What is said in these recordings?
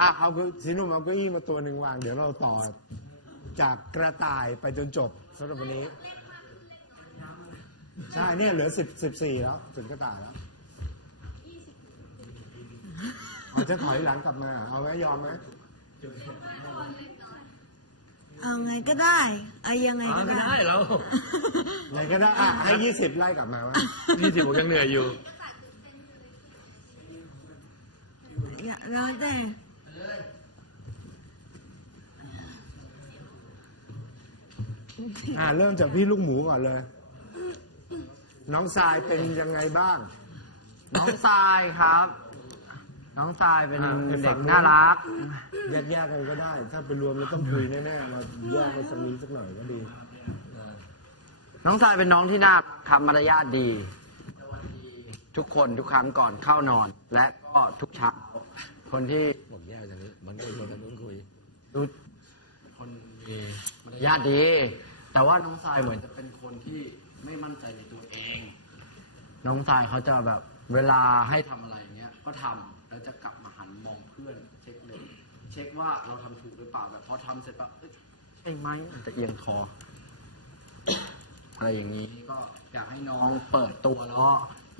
อะเอาสีนุ่มเอาเก้าอี้มาตัวหนึ่งวาง เดี๋ยวเราต่อจากกระต่ายไปจนจบสำหรับวันนี้ ใช่เนี่ยเหลือสิบสิบสี่แล้วถึงกระต่ายแล้วเอาจะถอยหลังกลับมา เอาไหมยอมไหมเอาไงก็ได้เอายังไงก็ไม่ได้ ได้เราไหนก็ได้อะให้ยี่สิบไล่กลับมาวะยี่สิบผมยังเหนื่อยอยู่ อย่าแล้วแต่ อะเริ่มจากพี่ลูกหมูก่อนเลย น้องทรายเป็นยังไงบ้าง น้องทรายครับ น้องทรายเป็นอ่าไปฝั่เด็งกนู้น น่ารัก แยกๆกันก็ได้ ถ้าไปรวมแล้วต้องคุยแน่ๆเราแยกไปสักนิดสักหน่อยก็ดีน้องทรายเป็นน้องที่น่าทำมารยาทดี ทุกคนทุกครั้งก่อนเข้านอน และก็ทุกเช้าคนที่ผมแยกอย่างนี้ มันก็ชวนทางนู้นคุยดูคนมีมารยาทดี แต่ว่าน้องทรายเหมือนจะเป็นคนที่ไม่มั่นใจในตัวเอง น้องทรายเขาจะแบบเวลาให้ทำอะไรเงี้ย ก็ทำแล้วจะกลับมาหันมองเพื่อน เช็คเลยเช็คว่าเราทำถูกหรือเปล่าแบบพอทำเสร็จปั๊บเอ้ยใช่ไหมจะเอียงคอ อะไรอย่างนี้ก็อยากให้น้องเปิดตัวแล้วก็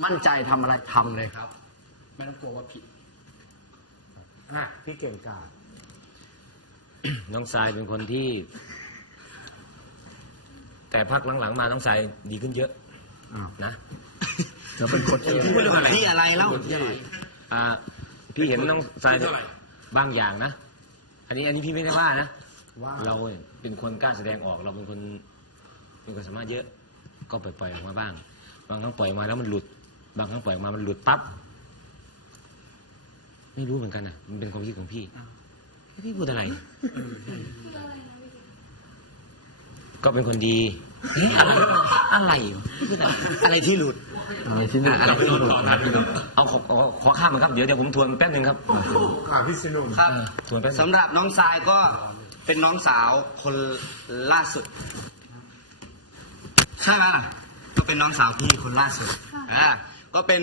มั่นใจทำอะไรทำเลยครับ ไม่ต้องกลัวว่าผิด อะพี่เก่งกาจน้องทรายเป็นคนที่ แต่พักหลังๆมาน้องทรายดีขึ้นเยอะอ้าวนะจะเป็นคนที่พูดเรื่องอะไรที่อะไรเล่าที่อะไรอ่าพี่เห็นน้องทรายบางอย่างนะ อันนี้อันนี้พี่ไม่ได้ว่านะว่าเราเนี่ยเป็นคนกล้าแสดงออกเราเป็นคนมีความสามารถเยอะ ก็ปล่อยปล่อยๆออกมาบ้าง บางครั้งปล่อยออกมาแล้วมันหลุด บางครั้งปล่อยออกมามันหลุดปั๊บไม่รู้เหมือนกันนะมันเป็นความคิดของพี่พี่พูดอะไร ก็เป็นคนดีอะไรวะพี่พูดอะไรอะไรที่หลุดอะไรที่นี่อะไรที่หลุดเอาขอขอขอข้ามมาครับเดี๋ยวเดี๋ยวผมทวนแป๊บหนึงครับอะพี่สนุมครับทวนแป๊บหนึงสำหรับน้องทรายก็เป็นน้องสาวคนล่าสุด ใช่ไหมก็เป็นน้องสาวพี่คนล่าสุดอ่าก็เป็น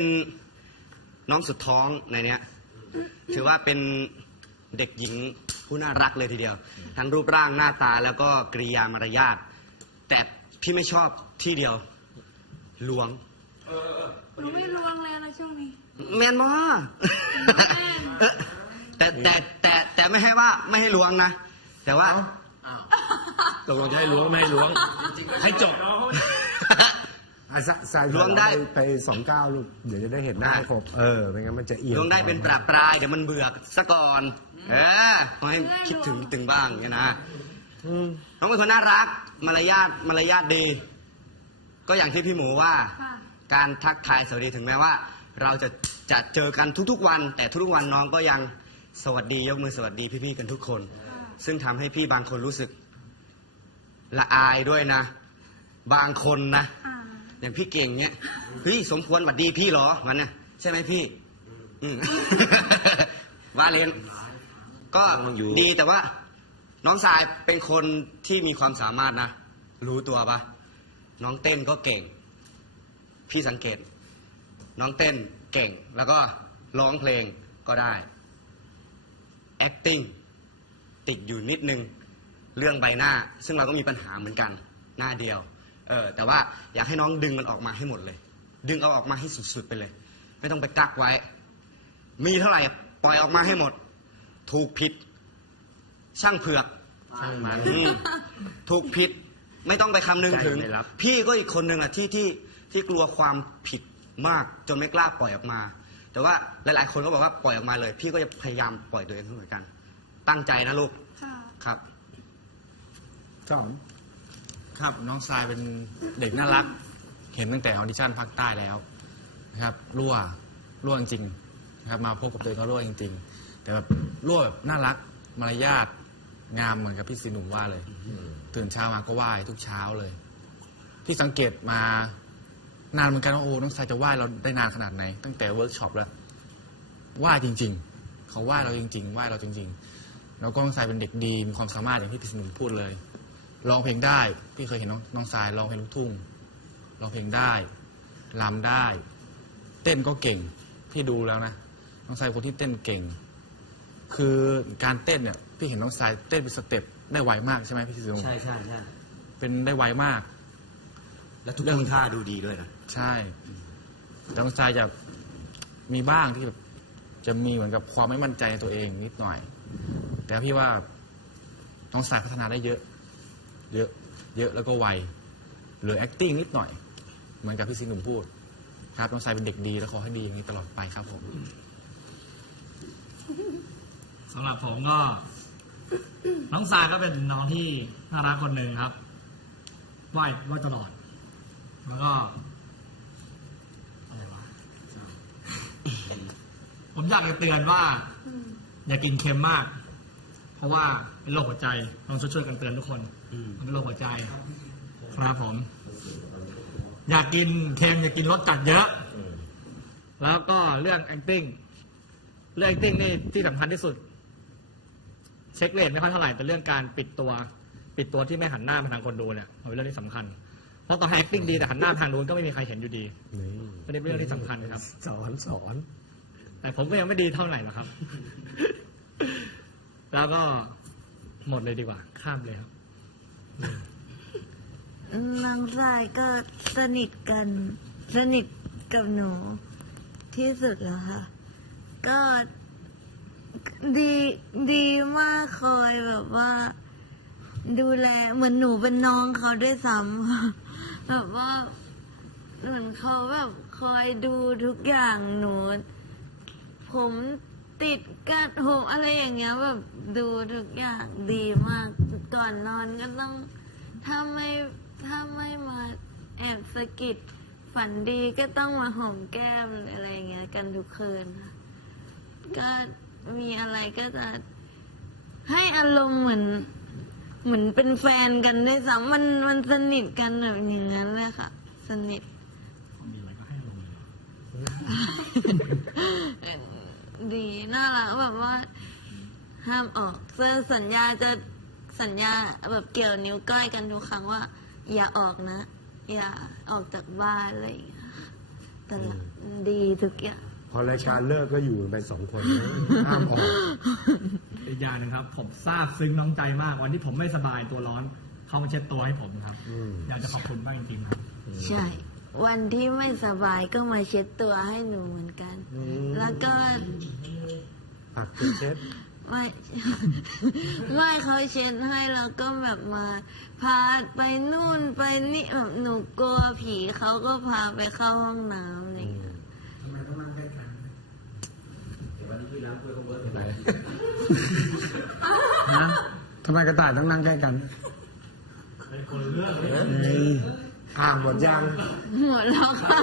น้องสุดท้องในเนี้ย ถือว่าเป็นเด็กหญิง ผู้น่ารักเลยทีเดียว ทั้งรูปร่างหน้าตาแล้วก็กริยามารยาทแต่พี่ไม่ชอบที่เดียวลวง หนูไม่ลวงเลยนะช่วงนี้ แมนมอเออแต่แต่แต่แต่ไม่ให้ว่าไม่ให้ลวงนะ แต่ว่า ตกลงจะให้ล้วงไม่ให้ล้วง ให้จบ อะสสายล้วงได้ปไปสองเก้าลูก เดี๋ยวจะได้เห็นหน้าให้ครบ เออ ไม่งั้นมันจะเอียง ลวงได้เป็นปราบปรายเดี๋ยวมันเบื่อซะก่อน เออขอให้คิดถึงถึงบ้างอย่างเงี้ยนะอืมน้องเป็นคนน่ารัก มารยาทมารยาทดี ก็อย่างที่พี่หมูว่า ค่ะ การทักทายสวัสดีถึงแม้ว่า เราจะจะเจอกันทุกๆวัน แต่ทุกๆวันน้องก็ยังสวัสดียกมือสวัสดีพี่ๆกันทุกคน ซึ่งทำให้พี่บางคนรู้สึก ละอายด้วยนะ บางคนนะ อ่า อย่างพี่เก่งเนี่ยเฮ้ยสมควรหวัดดีพี่เหรอมันนะใช่ไหมพี่อืม ว่าเล่น ก็ต้องอยู่ ดีแต่ว่า น้องสายเป็นคนที่มีความสามารถนะ รู้ตัวปะน้องเต้นก็เก่ง พี่สังเกต น้องเต้นเก่ง แล้วก็ร้องเพลงก็ได้ acting ติดอยู่นิดนึง เรื่องใบหน้า ซึ่งเราก็มีปัญหาเหมือนกัน หน้าเดียว เออ แต่ว่าอยากให้น้องดึงมันออกมาให้หมดเลย ดึงเอาออกมาให้สุดๆไปเลย ไม่ต้องไปกักไว้ มีเท่าไหร่ปล่อยออกมาให้หมด ถูกผิด ช่างเผือก ช่างมันอืมถูกผิดไม่ต้องไปคำนึงถึง ใจไม่รับ พี่ก็อีกคนหนึ่งอะที่ที่ที่กลัวความผิดมากจนไม่กล้าปล่อยออกมา แต่ว่าหลาย ๆ คนก็บอกว่าปล่อยออกมาเลย พี่ก็จะพยายามปล่อยตัวเองเหมือนกัน ตั้งใจนะลูกค่ะ ครับ สอนครับน้องทรายเป็นเด็กน่ารัก เห็นตั้งแต่ออดิชั่นภาคใต้แล้วนะครับ รั่วรั่วจริงๆนะครับ มาพบกับตัวเองก็รั่วจริงๆ แต่แบบรั่วแบบน่ารักมารยาทงามเหมือนกับพี่สีหนุ่มว่าเลย ตื่นเช้ามาก็ไหว้ทุกเช้าเลย พี่สังเกตมานานเหมือนกันว่าโอ้น้องทรายจะไหว้เราได้นานขนาดไหน ตั้งแต่เวิร์กช็อปแล้วไหว้จริง ๆ เขาไหว้เราจริงๆไหว้เราจริง ๆ แล้วก็น้องทรายเป็นเด็กดีมีความสามารถอย่างที่พี่สีหนุ่มพูดเลยร้องเพลงได้พี่เคยเห็นน้องน้องสายร้องเพลงลูกทุ่งร้องเพลงได้รำได้ เต้นก็เก่งพี่ดูแล้วนะน้องสายคนที่เต้นเก่ง คือการเต้นเนี่ยพี่เห็นน้องทรายเต้นเป็นสเต็ปได้ไวมากใช่ไหมพี่สิงห์ใช่ใช่ใช่เป็นได้ไวมาก แล้วทุกคนท่าดูดีด้วยนะใช่แต่น้องทรายจะมีบ้างที่แบบจะมีเหมือนกับความไม่มั่นใจในตัวเองนิดหน่อย แต่พี่ว่าน้องทรายพัฒนาได้เยอะ เยอะ เยอะแล้วก็ไวเหลือ acting นิดหน่อย เหมือนกับพี่สิงห์หนุ่มพูด ครับน้องทรายเป็นเด็กดีแล้วขอให้ดีอย่างนี้ตลอดไปครับผม สำหรับผมก็ น้องซายก็เป็นน้องที่น่ารักคนหนึ่งครับไหวไหวตลอด แล้วก็อะไรวะผมอยากจะเตือนว่า อย่ากินเค็มมาก เพราะว่าเป็นโรคหัวใจลองช่วยๆกันเตือนทุกคนอืมมันเป็นโรคหัวใจ ครับผม อยากกินเค็มอย่ากินรสจัดเยอะ แล้วก็เรื่อง acting เรื่อง acting นี่ที่สำคัญที่สุด เช็คเลนไม่ค่อยเท่าไหร่แต่เรื่องการปิดตัว ปิดตัวที่ไม่หันหน้ามาทางคนดูเนี่ยมันเป็นเรื่องที่สำคัญ เพราะต่อให้ acting ดีแต่หันหน้าทางนู้นก็ไม่มีใครเห็นอยู่ดีนี่อันนี้เป็นเรื่องที่สำคัญครับ สอนสอน แต่ผมก็ยังไม่ดีเท่าไหร่หรอกครับ แล้วก็หมดเลยดีกว่า ข้ามเลยครับน้องสายก็สนิทกัน สนิทกับหนูที่สุดแล้วค่ะ ก็ ดีดีมากคอยแบบว่า ดูแลเหมือนหนูเป็นน้องเขาด้วยซ้ำแบบว่าเหมือนเขาแบบคอยดูทุกอย่างหนู ผมติดกัดผมอะไรอย่างเงี้ย แบบดูทุกอย่างดีมาก ก่อนนอนก็ต้อง ถ้าไม่ถ้าไม่มาแอบสะกิดฝันดีก็ต้องมาหอมแก้มอะไรอย่างเงี้ย กันทุกคืนก็ มีอะไรก็จะให้อารมณ์เหมือน เหมือนเป็นแฟนกันด้วยซ้ำมันมันสนิทกันแบบอย่างนั้นเลยค่ะ สนิทดีน่ารักแบบว่า ห้ามออกเสื้อสัญญาจะสัญญาแบบเกี่ยวนิ้วก้อยกันทุกครั้งว่า อย่าออกนะ อย่าออกจากบ้านอะไรอย่างเงี้ยค่ะแต่ละดีทุกอย่างพ อรายการเลิกก็อยู่กันไปสองคนห้ามออก อีกอย่างหนึ่งครับ ผมซาบซึ้งน้องใจมากวันที่ผมไม่สบายตัวร้อน เขามาเช็ดตัวให้ผมครับ อืม อยากจะขอบคุณมากจริงๆครับ ใช่ วันที่ไม่สบายก็มาเช็ดตัวให้หนูเหมือนกัน อืมแล้วก็ผักเช็ด ไม่ ไม่เขาเช็ดให้แล้วก็แบบมาพาไปนู่นไปนี่แบบหนูกลัวผีเขาก็พาไปเข้าห้องน้ำอะไรอย่างเงี้ย นะทำไมกระต่ายต้องนั่งใกล้กันนี่อ่าหมดยังหมดแล้วค่ะ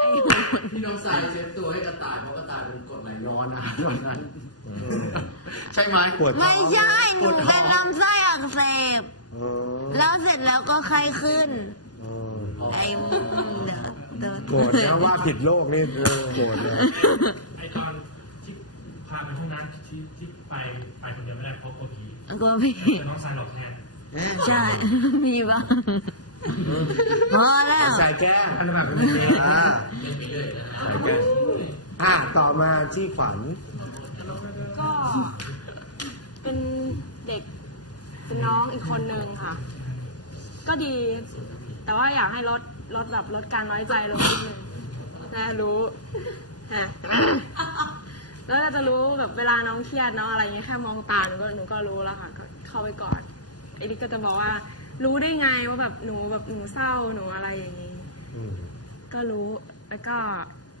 ไอ้หมดพี่น้องทรายเช็ดตัวให้กระต่ายเพราะกระต่ายเป็นกรดไหลย้อนนะตอนนั้นใช่ไหมปวดท้องไม่ใช่หนูเป็นลำไส้อักเสบเออแล้วเสร็จแล้วก็ไข้ขึ้นเออไอ้มึงเด้อเด้อโกรธนะว่าผิดโลกนี่เออโกรธเลยไอตอน ที่พาไปห้องน้ำที่ที่ไปไปคนเดียวไม่ได้เพราะกลัวผีกลัวพี่แต่น้องชายหลอกแทนใช่ มีบ้างพอแล้วใส่แก้มอันนั้นแบบเป็นเด็กอ่าใส่แก้มอ่าต่อมาที่ขวัญ ก็เป็นเด็กเป็นน้องอีกคนนึงค่ะ ก็ดี แต่ว่าอยากให้ลดลดแบบลดการน้อยใจลงนิดนึงนะรู้ฮะ แล้วเราจะรู้แบบเวลาน้องเครียดน้องอะไรเงี้ยแค่มองตาหนูก็หนูก็รู้แล้วค่ะก็เข้าไปก่อนไอ้นี่ก็จะบอกว่า รู้ได้ไงว่าแบบหนูแบบหนูเศร้าหนูอะไรอย่างงี้อืมก็รู้แล้วก็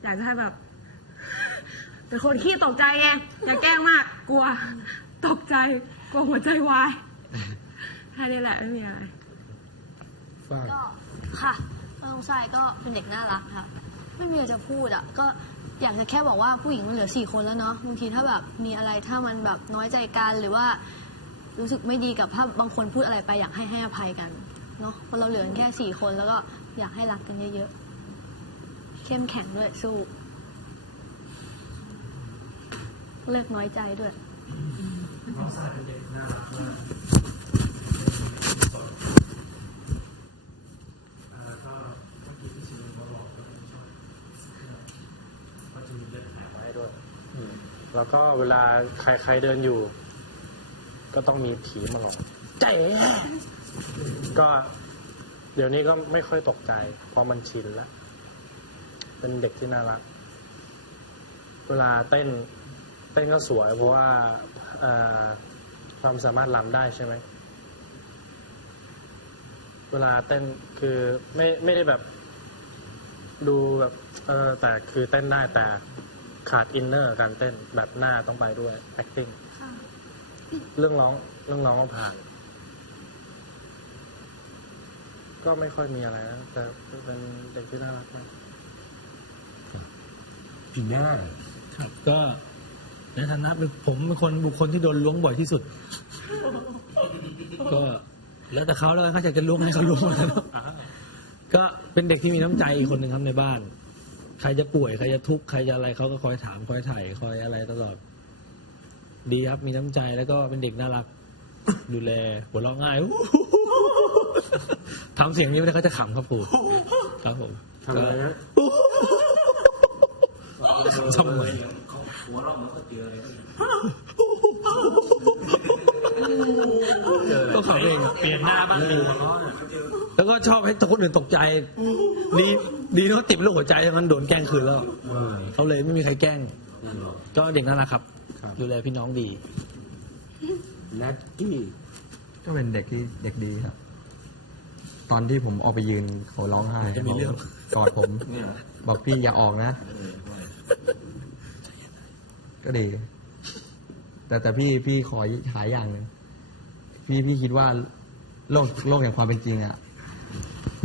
อยากจะให้แบบ เป็นคนขี้ตกใจไงอย่าแกล้งมาก กลัว ตกใจกลัวหัวใจวายแค่นี้แหละไม่มีอะไร ฝาก ก็ค่ะน้องทรายก็เป็นเด็กน่ารักค่ะ ไม่มีอะไรจะพูดอะ ก็ อยากจะแค่บอกว่าผู้หญิงมันเหลือสี่คนแล้วเนาะบางทีถ้าแบบมีอะไรถ้ามันแบบน้อยใจกันหรือว่า รู้สึกไม่ดีกับถ้าบางคนพูดอะไรไปอยากให้ให้อภัยกันเนาะเพราะเราเหลือแค่สี่คนแล้วก็อยากให้รักกันเยอะๆเข้มแข็งด้วยสู้เลิกน้อยใจด้วยก แล้วก็เวลาใครใครเดินอยู่ ก็ต้องมีผีมาหลอกใจก็เดี๋ยวนี้ก็ไม่ค่อยตกใจ เพราะมันชินแล้ว เป็นเด็กที่น่ารัก เวลาเต้น เต้นก็สวยเพราะว่าความสามารถรำได้ใช่ไหม เวลาเต้นคือไม่ไม่ได้แบบ ดูแบบ เออแต่คือเต้นได้แต่ ขาดอินเนอร์การเต้นแบบหน้าต้องไปด้วย acting เรื่องร้องเรื่องร้องก็ผ่าน ก็ไม่ค่อยมีอะไรนะแต่เป็นเด็กที่น่ารักมากปีหน้าครับ ก็ในฐานะเป็นผมเป็นคนบุคคลที่โดนล้วงบ่อยที่สุด ก็แล้วแต่เขาแล้วกันเขาอยากจะล้วงให้เขาล้วงแล้วก็เป็นเด็กที่มีน้ำใจอีกคนหนึ่งครับในบ้าน ใครจะป่วยใครจะทุกข์ใครจะอะไรเขาก็คอยถามคอยถ่ายคอยอะไรตลอด ดีครับมีน้ำใจแล้วก็เป็นเด็กน่ารัก ดูแลหัวเราะง่ายทำเสียงนี้ไม่ได้เขาจะขำครับปู่ครับผมทำอะไรนะทำไมหัวเราะมันก็เจอเลย ก็เขาเองเปลี่ยนหน้าบ้างปู่แล้วก็ชอบให้คนอื่นตกใจ ดีดีนะว่าติดโรคหัวใจมันโดนแกล้งคืนแล้วเขาเลยไม่มีใครแกล้งก็เด็กน่ารักครับ ดูแลพี่น้องดี นัดกี้ก็เป็นเด็กที่เด็กดีครับ ตอนที่ผมออกไปยืนเขาร้องไห้จะมีเรื่อง กอดผมบอกพี่อย่าออกนะ ก็ดี แต่แต่พี่พี่ขอหายอย่างหนึ่ง พี่พี่คิดว่าโลกโลกแห่งความเป็นจริงอะ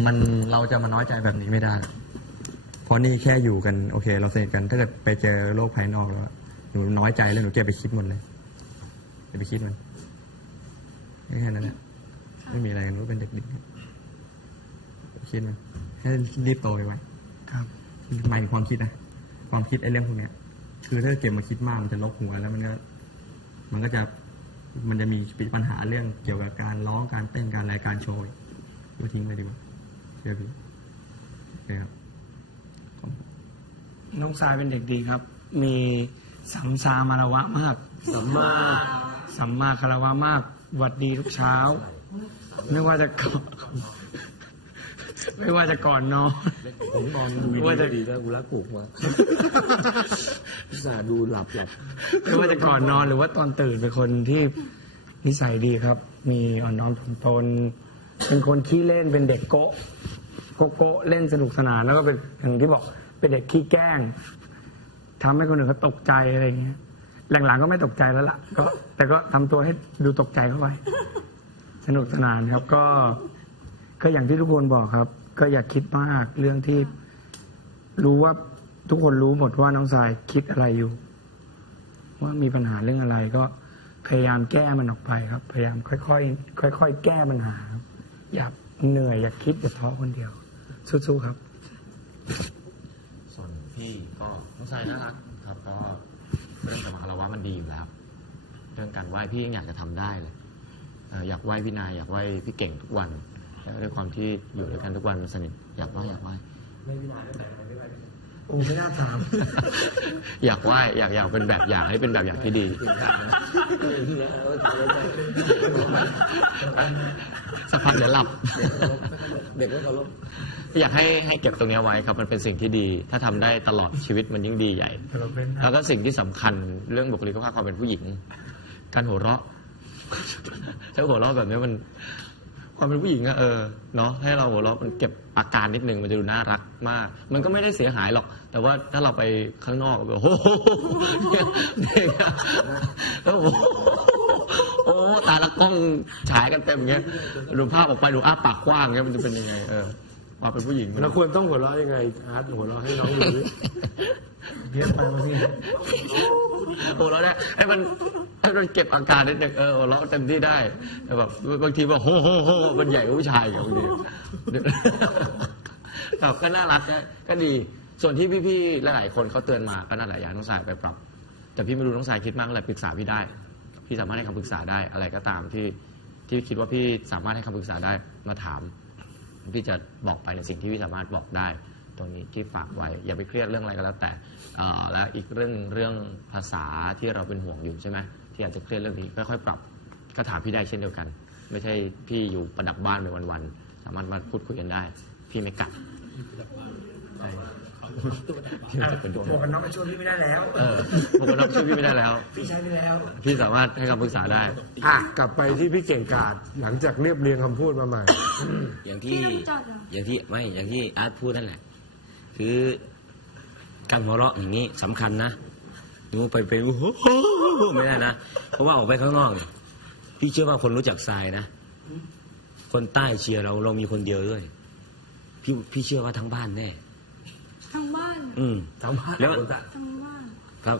มันเราจะมาน้อยใจแบบนี้ไม่ได้ เพราะนี่แค่อยู่กันโอเค เราสนิทกันถ้าเกิดไปเจอโลกภายนอกแล้วอะหนูน้อยใจแล้วหนูเก็บไปคิดหมดเลยเก็บไปคิดมันแค่นั้นแหละไม่มีอะไรหนูเป็นเด็กดีคิดมันให้รีบโตไปไว้ครับหมายถึงความคิดนะความคิดไอ้เรื่องพวกเนี้ย คือถ้าเก็บมาคิดมากมันจะลบหัวแล้วมันก็มันก็จะ มันจะมีปัญหาเรื่องเกี่ยวกับการร้องการเต้นการรายการโชว์อีกก็ทิ้งไปดีกว่าเชื่อพี่โอเคครับน้องทรายเป็นเด็กดีครับ มีสัมซามาระวะมาก สัมมาสัมมาคารวะมากหวัดดีทุกเช้า ไม่ว่าจะก่อน ไม่ว่าจะก่อนนอนผมนอนดูว่าจะดีแล้วกูรักปลูกมาอุตสาห์ดูหลับหลับไม่ว่าจะก่อนนอนหรือว่าตอนตื่นเป็นคนที่นิสัยดีครับ มีอ่อนน้อมถ่อมตนเป็นคนขี้เล่นเป็นเด็กโกะโกโก้เล่นสนุกสนานแล้วก็เป็นอย่างที่บอกเป็นเด็กขี้แกล้งทำให้คนอื่นเขาตกใจอะไรอย่างเงี้ยหลังๆก็ไม่ตกใจแล้วล่ะก็แต่ก็ทำตัวให้ดูตกใจเข้าไว้สนุกสนานครับก็ก็อย่างที่ทุกคนบอกครับ ก็อย่าคิดมากเรื่องที่รู้ว่าทุกคนรู้หมดว่าน้องสายคิดอะไรอยู่ ว่ามีปัญหาเรื่องอะไรก็พยายามแก้มันออกไปครับ พยายามค่อยๆค่อยๆแก้ปัญหาครับอย่าเหนื่อยอย่าคิดอย่าท้อคนเดียว สู้ๆครับ ส่วนพี่ก็น้องชายน่ารักครับ ก็เรื่องสมรรถวะมันดีอยู่แล้ว เรื่องการไหว้พี่ยังอยากจะทำได้เลยอยากไหว้พี่นายอยากไหว้พี่เก่งทุกวัน แล้วด้วยความที่อยู่ด้วยกันทุกวันมันสนิทอยากไหว้อยากไหว้โอ้ไม่น่าถาม อยากไหว้อยากอยากเป็นแบบอย่างให้เป็นแบบอย่างที่ดีสักพักเดี๋ยวหลับ เด็กไม่เคารพอยากให้ให้เก็บตรงเนี้ยไว้ครับ มันเป็นสิ่งที่ดี ถ้าทำได้ตลอดชีวิตมันยิ่งดีใหญ่ แล้วก็สิ่งที่สำคัญเรื่องบุคลิกภาพความเป็นผู้หญิง การหัวเราะถ้าหัวเราะแบบเนี้ยมัน ความเป็นผู้หญิงอะเออเนาะให้เราหัวเราะมันเก็บอาการนิดนึงมันจะดูน่ารักมาก มันก็ไม่ได้เสียหายหรอก แต่ว่าถ้าเราไปข้างนอกแบบโอ้โหเนี่ยเด็กอะโอ้โหโอ้ตาละกล้องฉายกันเต็มอย่างเงี้ยดูภาพออกไปดูอ้าปากกว้างเงี้ยมันจะเป็นยังไงเออ ความเป็นผู้หญิงมันเราควรต้องหัวเราะยังไงอาร์ตหัวเราะให้น้องดูดิเพี้ยนไปมาพี่โอ้แล้วเนี่ยให้มันให้มันเก็บอาการนิดนึงเออหัวเราะเต็มที่ได้แต่แบบบางทีว่าโฮ่โฮ่โฮ่มันใหญ่กว่าผู้ชายอย่างบางทีแบบก็น่ารักนะก็ดี ส่วนที่พี่ๆหลายๆคนเขาเตือนมาก็น่าหลายอย่างน้องสายไปปรับ แต่พี่ไม่รู้น้องสายคิดมากอะไรปรึกษาพี่ได้ พี่สามารถให้คำปรึกษาได้อะไรก็ตามที่ที่คิดว่าพี่สามารถให้คำปรึกษาได้มาถาม พี่จะบอกไปในสิ่งที่พี่สามารถบอกได้ตรงนี้ที่ฝากไว้ อย่าไปเครียดเรื่องอะไรก็แล้วแต่เอ่อแล้วอีกเรื่องเรื่องภาษาที่เราเป็นห่วงอยู่ใช่ไหมที่อาจจะเครียดเรื่องนี้ค่อยๆปรับก็ถามพี่ได้เช่นเดียวกัน ไม่ใช่พี่อยู่ประดับบ้านไปวันๆสามารถมาพูดคุยกันได้ พี่ไม่กัดใช่ พี่จะเป็นตัวหมวกกันน็อกมาช่วยพี่ไม่ได้แล้วเออผมก็รับช่วยพี่ไม่ได้แล้ว พี่ใช้ไปแล้วพี่สามารถให้คำปรึกษาได้ อะกลับไปที่พี่เก่งกาดหลังจากเรียบเรียงคำพูดมาใหม่ อย่างที่พี่จอดเหรออย่างที่ไม่ อย่างที่อาร์ตพูดนั่นแหละ คือการหัวเราะอย่างนี้สำคัญนะหนูไปไปโอ้โหไม่ได้นะ เพราะว่าออกไปข้างนอกเนี่ยพี่เชื่อว่าคนรู้จักทรายนะ คนใต้เชียร์เราเรามีคนเดียวด้วย พี่พี่เชื่อว่าทั้งบ้านแน่ทางบ้าน อืม ทั้งบ้านแล้วทางบ้านครับ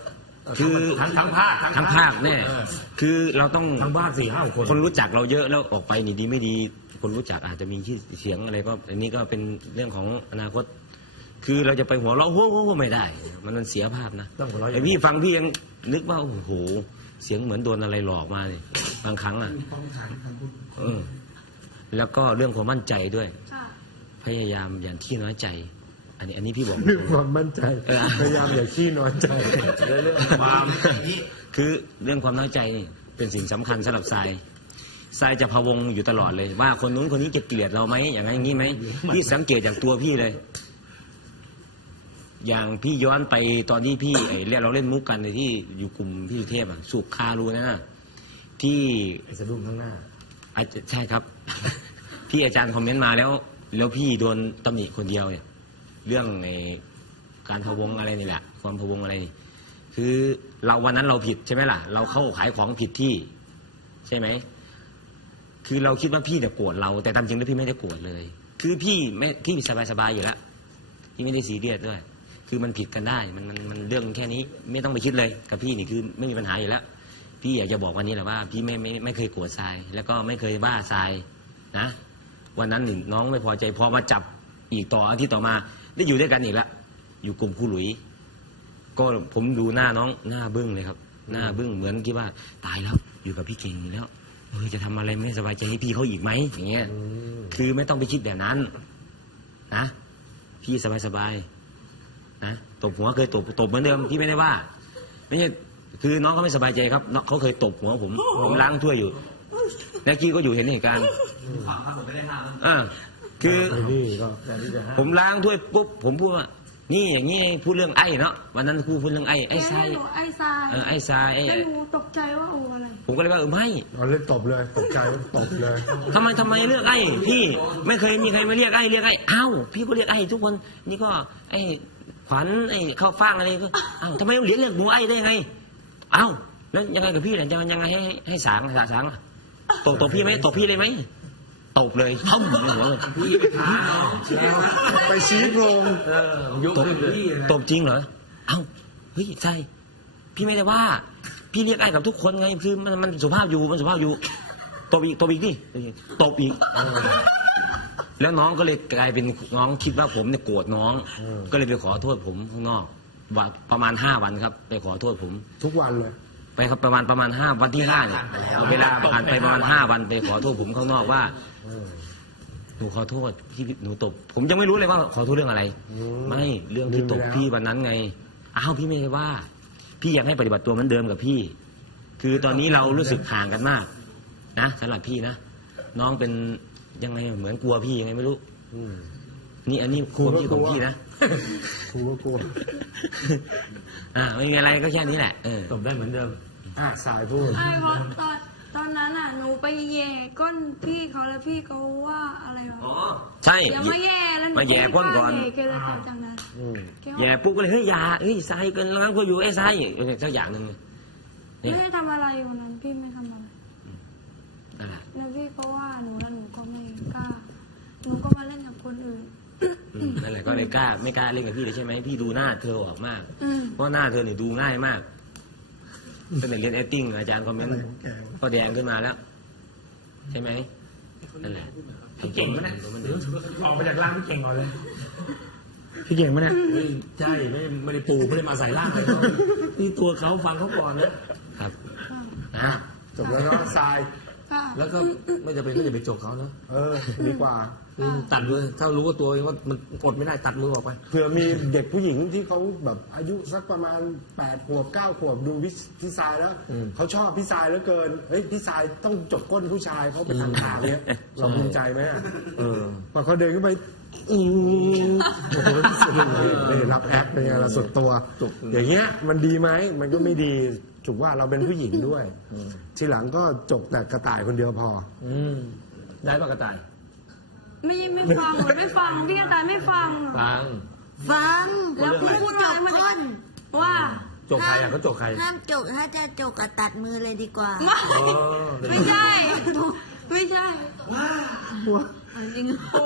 คือทั้งทั้งภาคทั้งภาคแน่คือเราต้องทั้งบ้านสี่ห้าคนคนรู้จักเราเยอะแล้วออกไปนี่ดีไม่ดี คนรู้จักอาจจะมีชื่อเสียงอะไรก็ อันนี้ก็เป็นเรื่องของอนาคต คือเราจะไปหัวเราะโว้โว้ไม่ได้ มันมันเสียภาพนะต้องหัวเราะไอพี่ฟังพี่ยังนึกว่าโอ้โหเสียงเหมือนโดนอะไรหลอกมาเนี่ยบางครั้งอะเออแล้วก็เรื่องความมั่นใจด้วย ค่ะพยายามอย่างที่น้อยใจ อันนี้อันนี้พี่บอกเรื่องความมั่นใจเออพยายามอย่าขี้นอนใจเรื่องความคือเรื่องความน้อยใจนี่เป็นสิ่งสำคัญสำหรับทรายทรายจะพะวงอยู่ตลอดเลย ว่าคนนู้นคนนี้จะเกลียดเราไหมอย่างนั้นอย่างนี้ไหมพี่สังเกตจากตัวพี่เลย อย่างพี่ย้อนไปตอนที่พี่ไอ้เรียกเราเล่นมุกกันในที่อยู่กลุ่มพี่สุเทพอะสุขคารูนั่นน่ะที่ไอ้สะดุ้งข้างหน้าอาจจะใช่ครับที่อาจารย์คอมเมนต์มาแล้ว แล้วพี่โดนตำหนิคนเดียวเนี่ย เรื่องไอ้การพะวงอะไรนี่แหละ ความพะวงอะไรนี่ คือเราวันนั้นเราผิดใช่ไหมล่ะ เราเข้าขายของผิดที่ ใช่ไหม คือเราคิดว่าพี่เนี่ยโกรธเรา แต่ตามจริงแล้วพี่ไม่ได้โกรธเลย คือพี่ไม่พี่สบายๆอยู่แล้วพี่ไม่ได้ซีเรียสด้วย คือมันผิดกันได้ มันมันมันเรื่องแค่นี้ ไม่ต้องไปคิดเลยกับพี่นี่คือไม่มีปัญหาอยู่แล้วพี่อยากจะบอกวันนี้แหละว่า พี่ไม่ไม่ไม่เคยโกรธทราย แล้วก็ไม่เคยบ้าทรายนะวันนั้นน้องไม่พอใจพอมาจับอีกต่ออาทิตย์ต่อมา ได้อยู่ด้วยกันอีกละอยู่กลุ่มครูหลุย ก็ผมดูหน้าน้องหน้าบึ้งเลยครับ หน้าบึ้งเหมือนที่ว่าตายแล้วอยู่กับพี่เก่งอยู่แล้วเออจะทำอะไรไม่สบายใจให้พี่เขาอีกไหมอย่างเงี้ยคือไม่ต้องไปคิดแบบนั้น นะพี่สบายสบายๆนะตบหัวเคยตบตบเหมือนเดิมพี่ไม่ได้ว่าไม่ใช่คือน้องเขาไม่สบายใจครับน้องเขาเคยตบหัวผมผมล้างถ้วยอยู่แล้วกี้ก็อยู่เห็นเหตุการณ์เออ คือไอ้นี่ก็แทนที่จะห้ามผมล้างถ้วยปุ๊บผมพูดว่า นี่อย่างนี้พูดเรื่องไอ้เนาะวันนั้นครูพูดเรื่องไอ้ไอ้ทรายแล้วหนูไอ้ทรายเออไอ้ทรายไอ้แล้วหนูตกใจว่าโอ้อะไรผมก็เลยว่าเออไม่เอาเล่นตบเลยตกใจตบเลยทำไมทำไมเรียกไอ้พี่ไม่เคยมีใครมาเรียกไอ้เรียกไอ้อ้าวพี่ก็เรียกไอ้ทุกคนนี่ก็ไอ้ขวัญไอ้ข้าวฟ่างอะไรก็อ้าวทำไมต้องเรียกเรียกหนูไอ้ได้ไงอ้าวแล้วยังไงกับพี่ล่ะจะยังไงให้ให้ให้สางสางสางล่ะตบตบพี่ไหมตบพี่เลยไหม ตบเลยท่อมในหัวเลยแล้วไปชี้โพรงตบตบจริงเหรอ เอ้า เฮ้ยใช่พี่ไม่ได้ว่า พี่เรียกไอ้กับทุกคนไง คือมันมันสุภาพอยู่ มันสุภาพอยู่ ตบอีก ตบอีกดิตบอีกแล้วน้องก็เลยกลายเป็นน้องคิดว่าผมเนี่ยโกรธน้อง ก็เลยไปขอโทษผมข้างนอกว่าประมาณห้าวันครับ ไปขอโทษผม ทุกวันเลย ไปครับประมาณประมาณห้าวันที่ห้าเนี่ยเอาเวลาผ่านไปประมาณห้าวันไปขอโทษผมข้างนอกว่าหนูขอโทษที่หนูตบ ผมยังไม่รู้เลยว่าขอโทษเรื่องอะไร ไม่เรื่องที่ตบพี่วันนั้นไงอ้าวพี่ไม่ได้ว่า พี่อยากให้ปฏิบัติตัวเหมือนเดิมกับพี่ คือตอนนี้เรารู้สึกห่างกันมาก นะสำหรับพี่นะน้องเป็นยังไงเหมือนกลัวพี่ยังไงไม่รู้อืมนี่อันนี้ความคิดของพี่นะครูก็กลัวอ่าไม่มีอะไรก็แค่นี้แหละเออตบได้เหมือนเดิม อะสายพูด ใช่เพราะตอนตอนนั้นอะหนูไปแย่ก้นพี่เขาแล้วพี่เขาว่าอะไรวะใช่ อย่ามาแย่แล้วหนูมาแย่ก้นก่อนแกเลยจากนั้นอืมแกว่าแย่ปุ๊บก็เลยเฮ้ยอยาเฮ้ยทรายเกินแล้วก็อยู่ไอ้ทรายสักอย่างหนึ่งไม่ได้ทำอะไรวันนั้นพี่ไม่ทำอะไรนั่นแหละแล้วพี่ก็ว่าหนูแล้วหนูก็ไม่กล้าหนูก็มาเล่นกับคนอื่น อืมนั่นแหละก็เลยกล้าไม่กล้าเล่นกับพี่เลยใช่ไหมพี่ดูหน้าเธอออกมาก อืมเพราะหน้าเธอเนี่ยดูง่ายมาก ตั้งแต่เรียน acting อาจารย์คอมเมนต์ก็แดงขึ้นมาแล้ว ใช่ไหมนั่นแหละพี่เก่งปะเนี่ยออกมาจากร่างพี่เก่งก่อนเลย พี่เก่งปะเนี่ยใช่ไม่ไม่ได้ปูไม่ได้มาใส่ร่างเลยนี่ตัวเขาฟังเขาก่อนแล้วครับค่ะนะจบแล้วเนาะทราย ค่ะ แล้วก็ไม่จะเป็นก็อย่าไปจกเขาเนอะเออดีกว่า อืมตัดเลยถ้ารู้ว่าตัวเองว่ามันอดไม่ได้ตัดมือออกไป เผื่อมีเด็กผู้หญิงที่เขาแบบอายุสักประมาณ8ปดขวบเก้าขวบดูพี่พี่ทรายแล้วอืมเขาชอบพี่ทรายแล้วเกินเฮ้ยพี่ทรายต้องจบก้นผู้ชายเขาไปทำทางเนี้ยเราภูมิใจไหมอะเออพอเขาเดินขึ้นไปอืมโอ้โหนี่รับแอคเป็นไงล่ะสุดตัว อย่างเงี้ยมันดีไหมมันก็ไม่ดี ถูกว่าเราเป็นผู้หญิงด้วย ทีหลังก็จกแต่กระต่ายคนเดียวพอ อืมได้ปะกระต่ายไม่ไม่ฟังหนูไม่ฟังพี่กระต่ายไม่ฟัง ฟัง ฟังแล้วพี่พูดอะไรจบมันก้นว่าจกใครอะเขาจกใครห้ามจกถ้าจะจกก็ตัดมือเลยดีกว่า ไม่เออไม่ใช่ ไม่ใช่จริงโอ้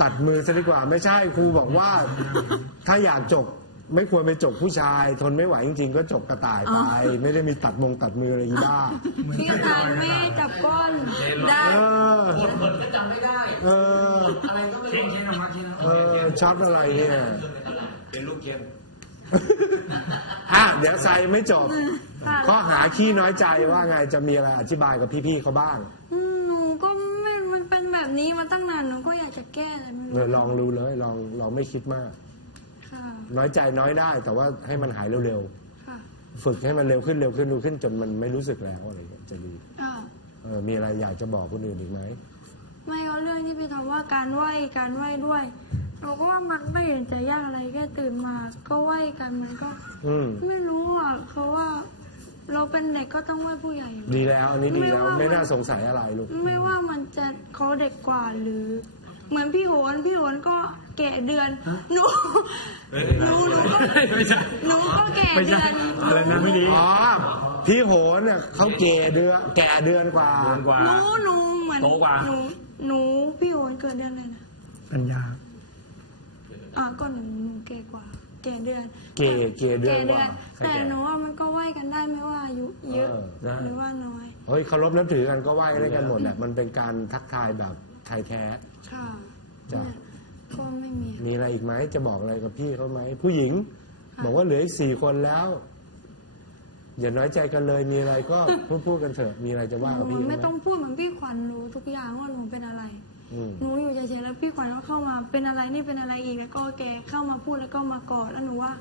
ตัดมือซะดีกว่าไม่ใช่ครูบอกว่า ถ้าอยากจก ไม่ควรไปจกผู้ชาย ทนไม่ไหวจริง ๆ ก็จกกระต่ายไป ไม่ได้มีตัดมงตัดมืออะไรอีบ้าพี่กระต่ายไม่จับก้นได้เออคนก็จำไม่ได้ เอออะไรก็ไม่รู้เช่นเช่นออกมาเช่นเออช็อตอะไรเนี่ยเป็นลูกเกมอะเดี๋ยวใส่ไม่จบค่ะข้อหาขี้น้อยใจว่าไงจะมีอะไรอธิบายกับพี่ๆเขาบ้างหนูก็ไม่มันเป็นแบบนี้มาตั้งนานหนูก็อยากจะแก้แต่ไม่เลรู้ยลองรู้เลยลองลองไม่คิดมาก ค่ะ น้อยใจน้อยได้ แต่ว่าให้มันหายเร็วค่ะ ๆ ฝึกให้มันเร็วขึ้นเร็วขึ้นเร็วขึ้นจนมันไม่รู้สึกแล้วอะไรอย่างเงี้ยจะดีอ่า เออมีอะไรอยากจะบอกคนอื่นอีกไหม ไม่เอาเรื่องที่พี่ทำว่าการไหวการไหวด้วยหนูก็ว่ามันไม่เห็นจะยากอะไรแค่ตื่นมา ก็ไหวกันมันก็ อืม ไม่รู้อะเขาว่า เราเป็นเด็กก็ต้องไหวผู้ใหญ่อยู่ดีแล้วอันนี้ดีแล้วไม่ว่าไม่น่าสงสัยอะไรลูก ไม่ว่ามันจะเขาเด็กกว่าหรือ เหมือนพี่โหนพี่โหนก็แก่เดือนหนูหนูหนูก็หนูก็แก่เดือนอะไรนะไม่ดีอ๋อพี่โหนเนี่ยเขาแก่เดือนแก่เดือนกว่าเดือนกว่าหนูหนูเหมือนโตกว่าหนูหนูพี่โหนเกิดเดือนอะไรนะสัญญาอะก็หนูหนูแก่กว่าแก่เดือนเก่เก่เดือนแก่กเดือว่านแต่หนูว่ามันก็ไหวกันได้ไม่ว่าอายุเยอะเออได้หรือว่าน้อยเฮ้ยเคารพนับถือกันก็ไหว้ได้กันหมดแหละมันเป็นการทักทายแบบไทยแท้ ค่ะจ้ะเนี่ยก็ไม่มี มีอะไรอีกไหมจะบอกอะไรกับพี่เขาไหมผู้หญิง บอกว่าเหลืออีกสี่คนแล้ว อย่าน้อยใจกันเลยมีอะไรก็พูดพูดกันเถอะมีอะไรจะว่ากับหนูพี่เขาไหมไม่ต้องพูดเหมือนพี่ขวัญรู้ทุกอย่างว่าหนูเป็นอะไร อืมหนูอยู่เฉยๆแล้วพี่ขวัญก็เข้ามาเป็นอะไรนี่เป็นอะไรอีกแล้วก็แกเข้ามาพูดแล้วก็มากอดแล้วหนูว่า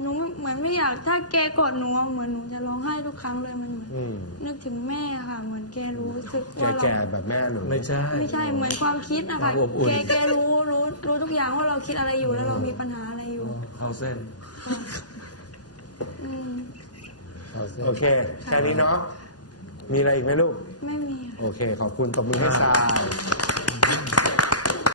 หนูเหมือนไม่อยากถ้าแกกอดหนูอะเหมือนหนูจะร้องไห้ทุกครั้งเลยมันเหมือนอืมนึกถึงแม่ค่ะ เหมือนแกรู้สึกว่าเราแก่ๆแบบแม่หนูไม่ใช่ ไม่ใช่เหมือนความคิดนะคะความอบอุ่น แกแกรู้รู้รู้ทุกอย่างว่าเราคิดอะไรอยู่แล้วเรามีปัญหาอะไรอยู่เข้าเส้น อืมโอเค แค่นี้เนาะมีอะไรอีกไหมลูก ไม่มีโอเค ขอบคุณตบมือให้ทราย